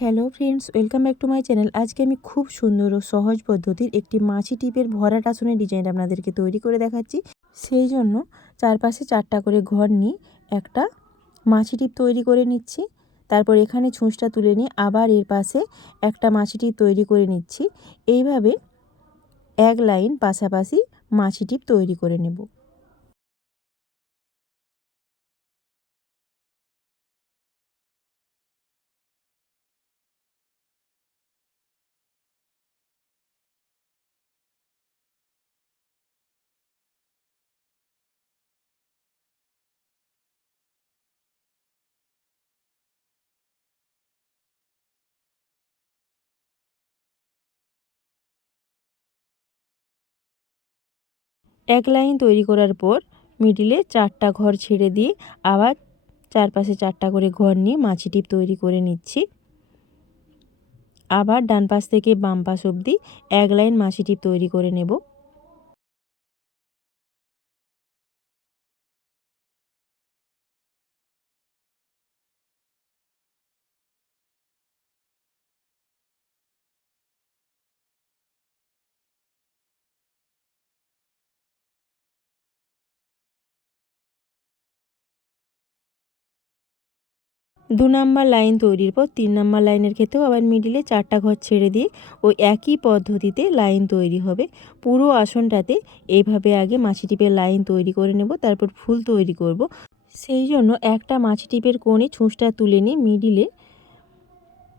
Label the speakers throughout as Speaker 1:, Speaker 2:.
Speaker 1: Hello friends welcome back to my channel আজকে আমি খুব সুন্দর ও সহজ পদ্ধতির একটি মাছি টিপের ভরা আসনের ডিজাইন আপনাদেরকে তৈরি করে দেখাচ্ছি। সেই জন্য চারপাশে চারটা করে ঘর নিয়ে একটা মাছি টিপ তৈরি করে নিচ্ছি। তারপর এখানে ছুঁচটা তুলে নিয়ে আবার এর পাশে একটা মাছি টিপ তৈরি করে নিচ্ছি। এইভাবে এক লাইন পাশাপাশি মাছি টিপ তৈরি করে নেব। এক লাইন তৈরি করার পর মিডিলে চারটা ঘর ছেড়ে দিয়ে আবার চারপাশে চারটা করে ঘর নিয়ে মাছি টিপ তৈরি করে নিচ্ছি। আবার ডান পাশ থেকে বাম পাশ অবধি এক লাইন মাছি টিপ তৈরি করে নেব। দু নাম্বার লাইন তৈরির পর তিন নাম্বার লাইনের ক্ষেত্রেও আবার মিডিলে চারটা ঘর ছেড়ে দিয়ে ওই একই পদ্ধতিতে লাইন তৈরি হবে। পুরো আসনটাতে এইভাবে আগে মাছি টিপের লাইন তৈরি করে নেব, তারপর ফুল তৈরি করব। সেই জন্য একটা মাছি টিপের কোণে ছুঁচটা তুলে নিয়ে মিডিলে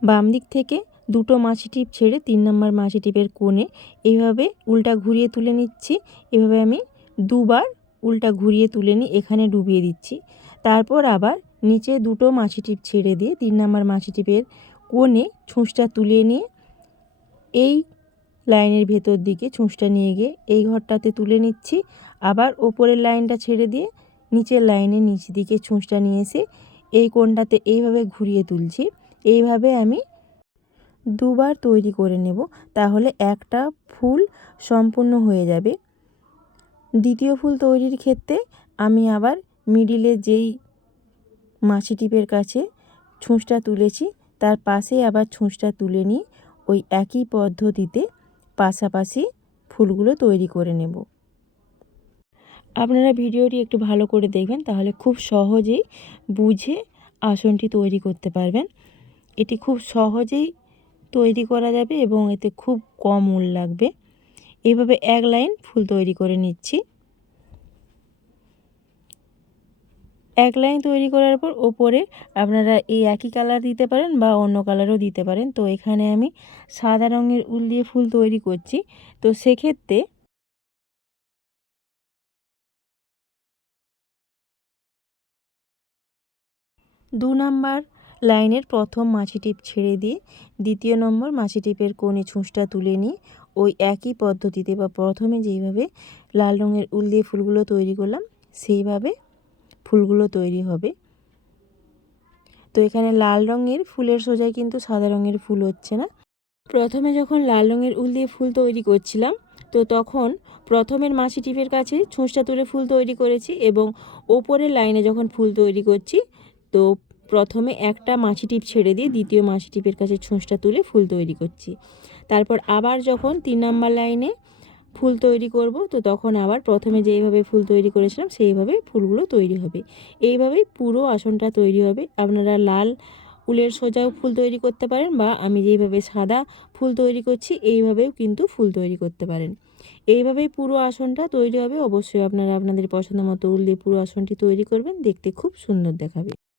Speaker 1: বাম দিক থেকে দুটো মাছি টিপ ছেড়ে তিন নম্বর মাছি টিপের কোণে এইভাবে উল্টা ঘুরিয়ে তুলে নিচ্ছি। এভাবে আমি দুবার উল্টা ঘুরিয়ে তুলে নিয়ে এখানে ডুবিয়ে দিচ্ছি। তারপর আবার নিচে দুটো মাছি টিপ ছেড়ে দিয়ে, তিন নাম্বার মাছি টিপের কোণে ছুঁচটা তুলে নিয়ে এই লাইনের ভেতর দিকে ছুঁচটা নিয়ে গিয়ে এই ঘরটাতে তুলে নিচ্ছি। আবার ওপরের লাইনটা ছেড়ে দিয়ে নিচের লাইনের নিচ দিকে ছুঁচটা নিয়ে এসে এই কোণটাতে এইভাবে ঘুরিয়ে তুলছি। এইভাবে আমি দুবার তৈরি করে নেব, তাহলে একটা ফুল সম্পূর্ণ হয়ে যাবে। দ্বিতীয় ফুল তৈরির ক্ষেত্রে আমি আবার মিডিলে যেই মাছি টিপের কাছে ছুঁচটা তুলেছি, তার পাশে আবার ছুঁচটা তুলে নিয়ে ওই একই পদ্ধতিতে পাশাপাশি ফুলগুলো তৈরি করে নেব। আপনারা ভিডিওটি একটু ভালো করে দেখবেন, তাহলে খুব সহজেই বুঝে আসনটি তৈরি করতে পারবেন। এটি খুব সহজেই তৈরি করা যাবে এবং এতে খুব কম উল লাগবে। এইভাবে এক লাইন ফুল তৈরি করে নিচ্ছি। এক লাইন তৈরি করার পর ওপরে আপনারা এই একই কালার দিতে পারেন বা অন্য কালারও দিতে পারেন। তো এখানে আমি সাদা রঙের উল দিয়ে ফুল তৈরি করছি। তো সেক্ষেত্রে দু নাম্বার লাইনের প্রথম মাছি টিপ ছেড়ে দিয়ে দ্বিতীয় নম্বর মাছি টিপের কোণে ছুঁচটা তুলে নিয়ে ওই একই পদ্ধতিতে বা প্রথমে যেইভাবে লাল রঙের উল দিয়ে ফুলগুলো তৈরি করলাম, সেইভাবে ফুলগুলো তৈরি হবে। তো এখানে লাল রঙের ফুলের সোজায় কিন্তু সাদা রঙের ফুল হচ্ছে না। প্রথমে যখন লাল রঙের উল দিয়ে ফুল তৈরি করছিলাম, তো তখন প্রথমের মাছি টিপের কাছে ছুঁচটা তুলে ফুল তৈরি করেছি এবং ওপরের লাইনে যখন ফুল তৈরি করছি, তো প্রথমে একটা মাছি টিপ ছেড়ে দিয়ে দ্বিতীয় মাছি টিপের কাছে ছুঁচটা তুলে ফুল তৈরি করছি। তারপর আবার যখন তিন নাম্বার লাইনে ফুল তৈরি করব। তো তখন আবার প্রথমে যেইভাবে ফুল তৈরি করেছিলাম, সেইভাবে ফুলগুলো তৈরি হবে। এইভাবেই পুরো আসনটা তৈরি হবে। আপনারা লাল উলের সোজাও ফুল তৈরি করতে পারেন বা আমি যেইভাবে সাদা ফুল তৈরি করছি, এইভাবেও কিন্তু ফুল তৈরি করতে পারেন। এইভাবেই পুরো আসনটা তৈরি হবে। অবশ্যই আপনারা আপনাদের পছন্দ মতো উল দিয়ে পুরো আসনটি তৈরি করবেন। দেখতে খুব সুন্দর দেখাবে।